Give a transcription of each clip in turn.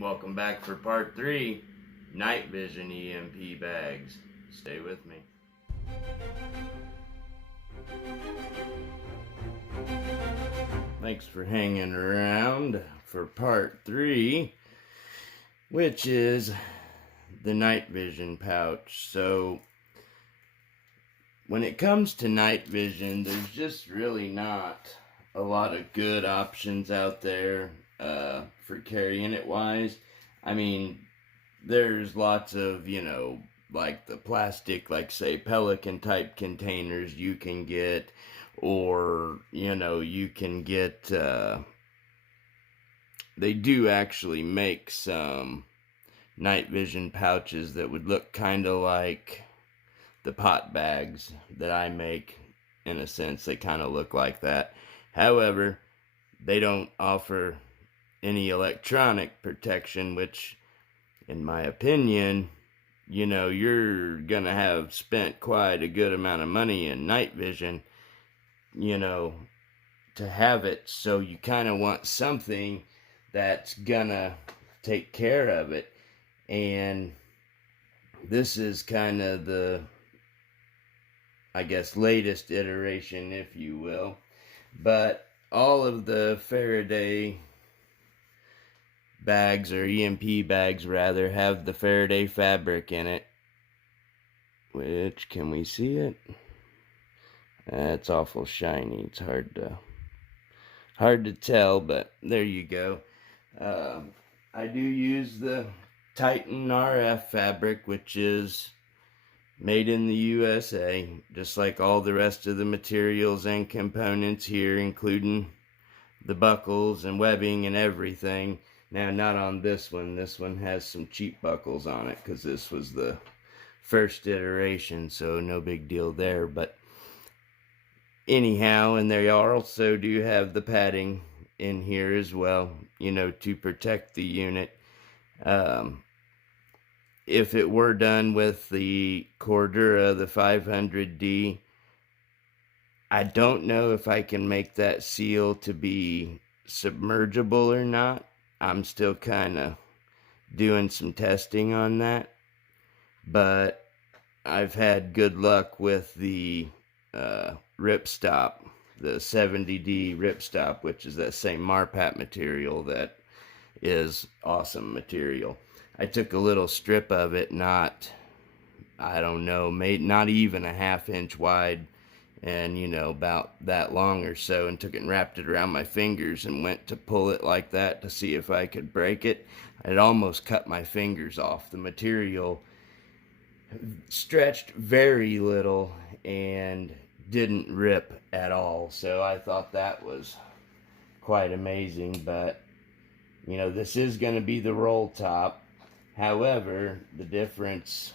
Welcome back for part 3, night vision EMP bags. Stay with me. Thanks for hanging around for part 3, which is the night vision pouch. So when it comes to night vision, there's just really not a lot of good options out there for carrying it wise. I mean, there's lots of, like the plastic, like say Pelican type containers you can get, or, you can get, they do actually make some night vision pouches that would look kind of like the pot bags that I make. In a sense, they kind of look like that. However, they don't offer any electronic protection, which, in my opinion, you're gonna have spent quite a good amount of money in night vision, to have it. So you kind of want something that's gonna take care of it. And this is kind of the, I guess, latest iteration, if you will. But all of the Faraday bags, or EMP bags rather, have the Faraday fabric in it. Which, can we see it? It's awful shiny. It's hard to tell, but there you go. I do use the Titan RF fabric, which is made in the USA, just like all the rest of the materials and components here, including the buckles and webbing and everything. Now, not on this one. This one has some cheap buckles on it because this was the first iteration, so no big deal there. But anyhow, and they also do have the padding in here as well, to protect the unit. If it were done with the Cordura, the 500D, I don't know if I can make that seal to be submergible or not. I'm still kind of doing some testing on that. But I've had good luck with the ripstop, the 70D ripstop, which is that same Marpat material that is awesome material. I took a little strip of it, not even a half-inch wide, and about that long or so, and took it and wrapped it around my fingers and went to pull it like that to see if I could break it. It almost cut my fingers off. The material stretched very little and didn't rip at all, so I thought that was quite amazing. But this is going to be the roll top. However, the difference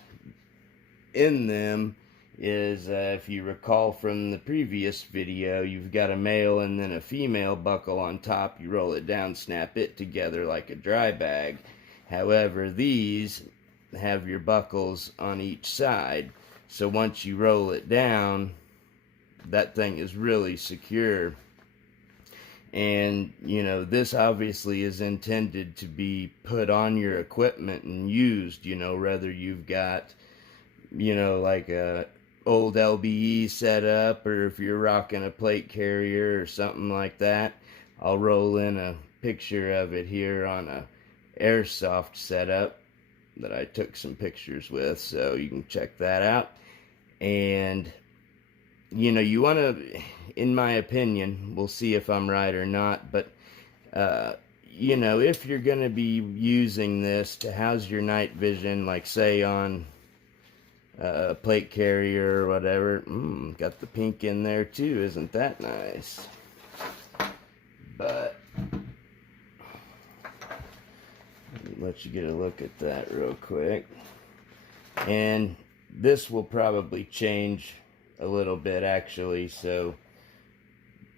in them is, if you recall from the previous video, you've got a male and then a female buckle on top. You roll it down, snap it together like a dry bag. However, these have your buckles on each side, so once you roll it down, that thing is really secure. And this obviously is intended to be put on your equipment and used, whether you've got like a old LBE setup, or if you're rocking a plate carrier or something like that. I'll roll in a picture of it here on a airsoft setup that I took some pictures with, so you can check that out. And you want to, in my opinion, we'll see if I'm right or not, but if you're going to be using this to house your night vision, like say on a plate carrier or whatever, got the pink in there too, isn't that nice? But let me let you get a look at that real quick. And this will probably change a little bit, actually, so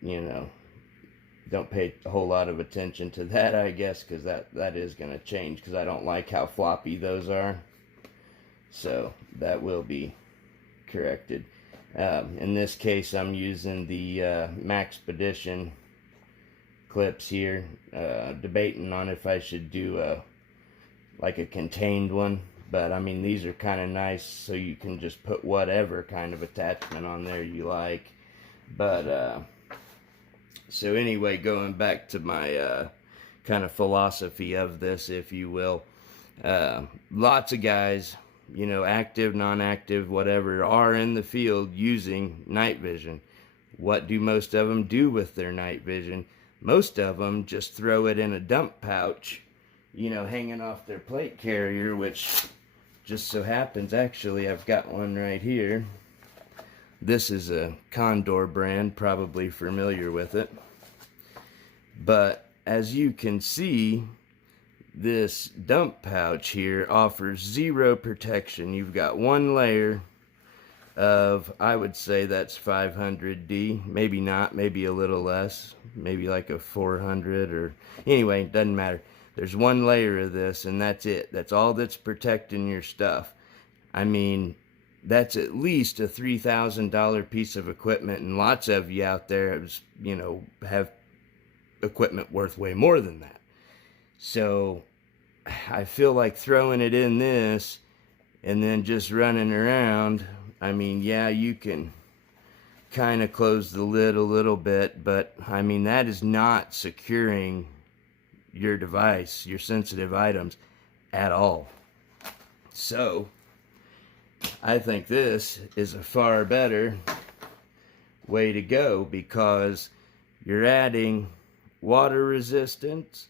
don't pay a whole lot of attention to that, I guess, because that is going to change, because I don't like how floppy those are. So that will be corrected. In this case, I'm using the Maxpedition clips here, debating on if I should do a like a contained one. But I mean, these are kind of nice, so you can just put whatever kind of attachment on there you like. But so anyway, going back to my kind of philosophy of this, if you will, lots of guys, you know, active, non-active, whatever, are in the field using night vision. What do most of them do with their night vision? Most of them just throw it in a dump pouch, you know, hanging off their plate carrier, which just so happens, actually, I've got one right here. This is a Condor brand, probably familiar with it. But as you can see, this dump pouch here offers zero protection. You've got one layer of, I would say that's 500D, maybe not, maybe a little less, maybe like a 400, or anyway, it doesn't matter. There's one layer of this, and that's it. That's all that's protecting your stuff. I mean, that's at least a $3,000 piece of equipment, and lots of you out there, you know, have equipment worth way more than that. So I feel like throwing it in this and then just running around, I mean, yeah, you can kind of close the lid a little bit, but I mean, that is not securing your device, your sensitive items, at all. So I think this is a far better way to go, because you're adding water resistance,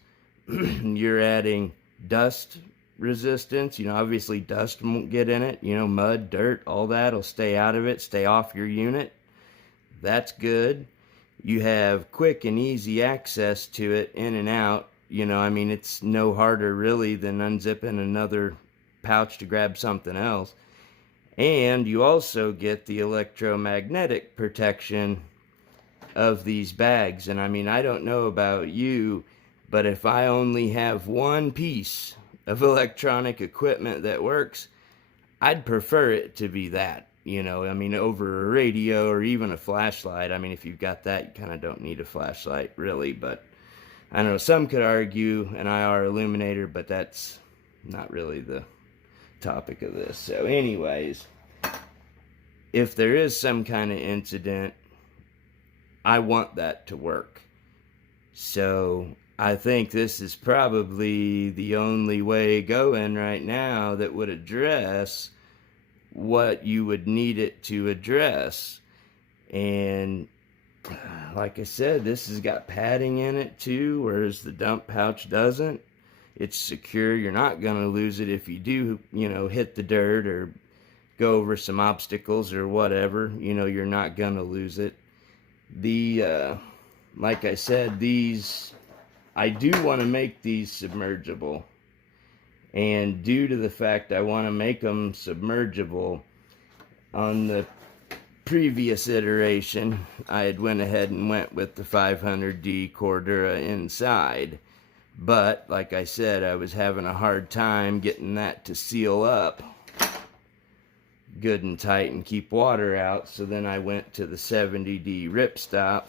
you're adding dust resistance. You know, obviously dust won't get in it, you know, mud, dirt, all that will stay out of it, stay off your unit. That's good. You have quick and easy access to it, in and out. You know, I mean, it's no harder really than unzipping another pouch to grab something else. And you also get the electromagnetic protection of these bags. And I mean, I don't know about you, but if I only have one piece of electronic equipment that works, I'd prefer it to be that, you know, I mean, over a radio or even a flashlight. I mean, if you've got that, you kind of don't need a flashlight really. But I know some could argue an IR illuminator, but that's not really the topic of this. So anyways, if there is some kind of incident, I want that to work. So I think this is probably the only way going right now that would address what you would need it to address. And like I said, this has got padding in it too, whereas the dump pouch doesn't. It's secure. You're not going to lose it if you do, you know, hit the dirt or go over some obstacles or whatever. You know, you're not going to lose it. Like I said, I do want to make these submergible. And due to the fact I want to make them submergible, on the previous iteration, I had went ahead and went with the 500D Cordura inside. But, like I said, I was having a hard time getting that to seal up good and tight and keep water out. So then I went to the 70D ripstop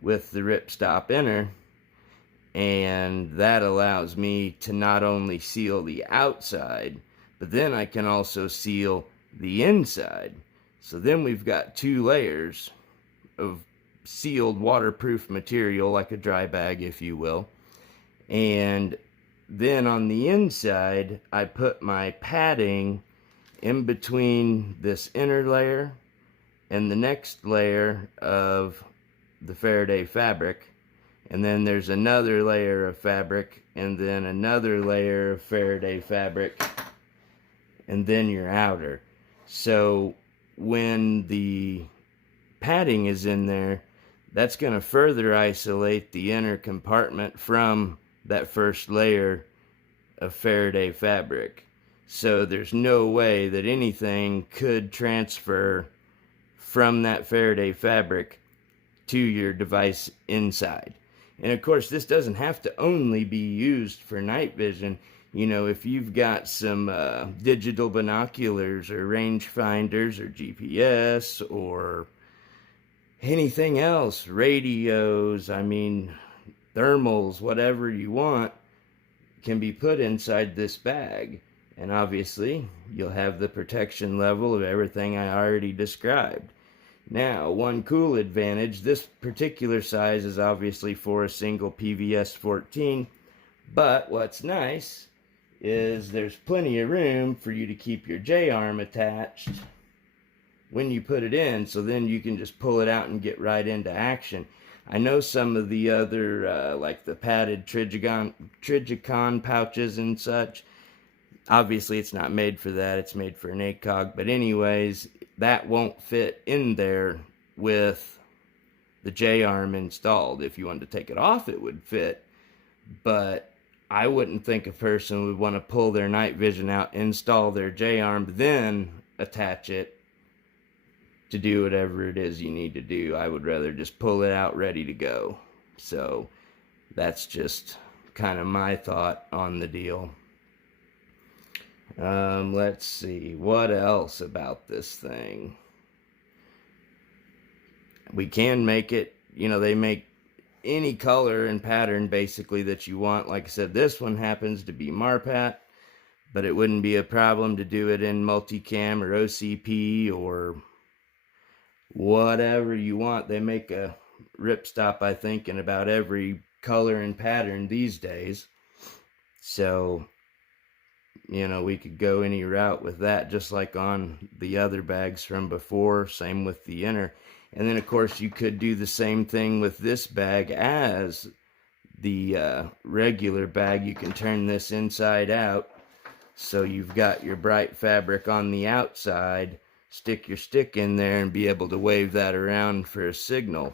with the ripstop inner. And that allows me to not only seal the outside, but then I can also seal the inside. So then we've got two layers of sealed waterproof material, like a dry bag, if you will. And then on the inside, I put my padding in between this inner layer and the next layer of the Faraday fabric. And then there's another layer of fabric, and then another layer of Faraday fabric, and then your outer. So when the padding is in there, that's going to further isolate the inner compartment from that first layer of Faraday fabric. So there's no way that anything could transfer from that Faraday fabric to your device inside. And of course, this doesn't have to only be used for night vision. You know, if you've got some digital binoculars or rangefinders or GPS or anything else, radios, I mean, thermals, whatever you want, can be put inside this bag. And obviously, you'll have the protection level of everything I already described. Now, one cool advantage, this particular size is obviously for a single PVS 14, but what's nice is there's plenty of room for you to keep your J-arm attached when you put it in, so then you can just pull it out and get right into action. I know some of the other, like the padded Trigicon pouches and such, obviously it's not made for that, it's made for an ACOG, but anyways, that won't fit in there with the J-arm installed. If you wanted to take it off, it would fit, but I wouldn't think a person would want to pull their night vision out, install their J-arm, then attach it to do whatever it is you need to do. I would rather just pull it out ready to go. So that's just kind of my thought on the deal. Let's see, what else about this thing? We can make it, you know, they make any color and pattern basically that you want. Like I said, this one happens to be Marpat, but it wouldn't be a problem to do it in multicam or OCP or whatever you want. They make a ripstop, I think, in about every color and pattern these days. So, you know, we could go any route with that, just like on the other bags from before. Same with the inner. And then, of course, you could do the same thing with this bag as the regular bag. You can turn this inside out, so you've got your bright fabric on the outside. Stick your stick in there and be able to wave that around for a signal.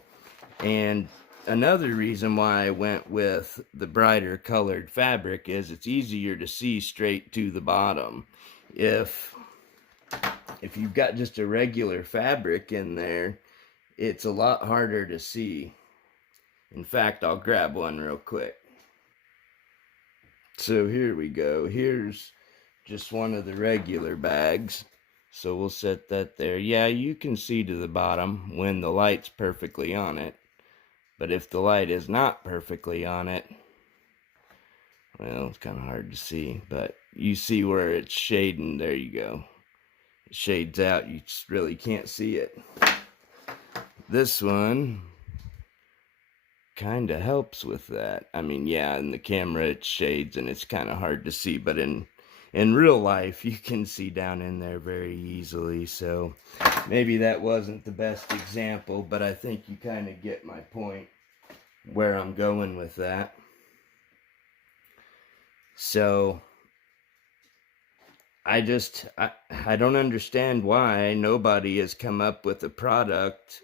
And another reason why I went with the brighter colored fabric is it's easier to see straight to the bottom. If you've got just a regular fabric in there, it's a lot harder to see. In fact, I'll grab one real quick. So here we go. Here's just one of the regular bags. So we'll set that there. Yeah, you can see to the bottom when the light's perfectly on it. But if the light is not perfectly on it, well, it's kind of hard to see. But you see where it's shading. There you go. It shades out. You just really can't see it. This one kind of helps with that. I mean, yeah, in the camera it shades and it's kind of hard to see. But in real life, you can see down in there very easily. So maybe that wasn't the best example, but I think you kind of get my point where I'm going with that. So I don't understand why nobody has come up with a product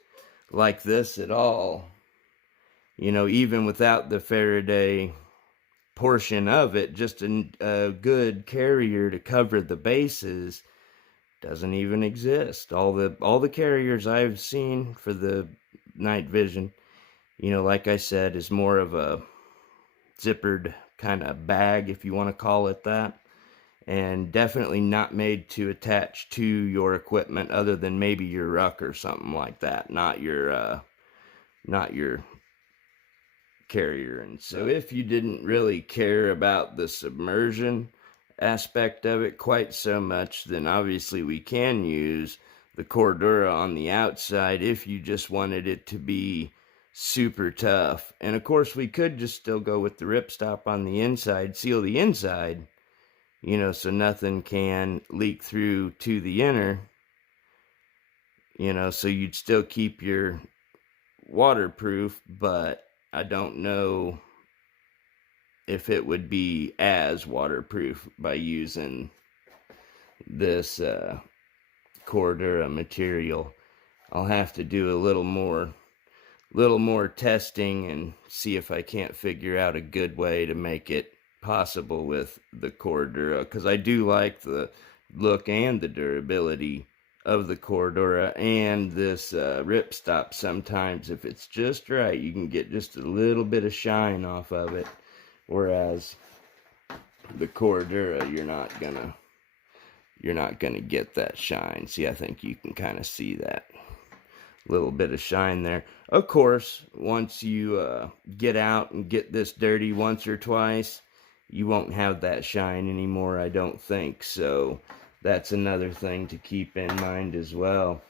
like this at all. You know, even without the Faraday portion of it, just a good carrier to cover the bases doesn't even exist. All the carriers I've seen for the night vision, you know, like I said, is more of a zippered kind of bag, if you want to call it that, and definitely not made to attach to your equipment other than maybe your ruck or something like that, not your carrier. And so if you didn't really care about the submersion aspect of it quite so much, then obviously we can use the Cordura on the outside if you just wanted it to be super tough. And of course we could just still go with the ripstop on the inside, seal the inside, you know, so nothing can leak through to the inner, you know, so you'd still keep your waterproof, but I don't know if it would be as waterproof by using this Cordura material. I'll have to do a little more testing and see if I can't figure out a good way to make it possible with the Cordura, because I do like the look and the durability of the Cordura, and this ripstop. Sometimes if it's just right, you can get just a little bit of shine off of it, whereas the Cordura, you're not gonna get that shine. See, I think you can kind of see that little bit of shine there. Of course, once you get out and get this dirty once or twice, you won't have that shine anymore, I don't think. So that's another thing to keep in mind as well.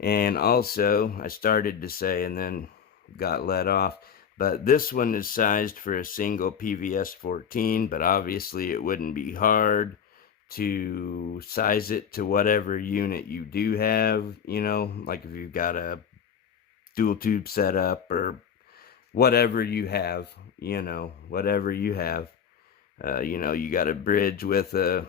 And also, I started to say and then got let off, but this one is sized for a single PVS 14, but obviously it wouldn't be hard to size it to whatever unit you do have, you know, like if you've got a dual tube setup or whatever you have, you know, whatever you have. You know, you got a bridge with a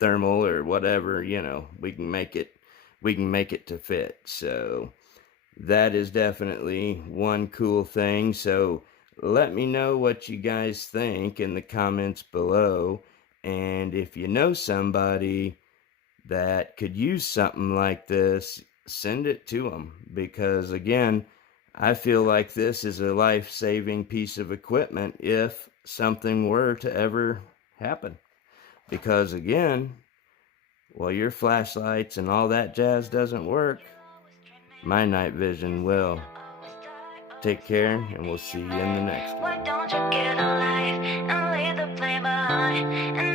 thermal or whatever, you know, we can make it to fit. So that is definitely one cool thing. So let me know what you guys think in the comments below, and if you know somebody that could use something like this, send it to them, because again, I feel like this is a life-saving piece of equipment if something were to ever happen. Because again, well, your flashlights and all that jazz doesn't work, my night vision will. Take care, and we'll see you in the next one. Why don't you get a life and leave the flame behind?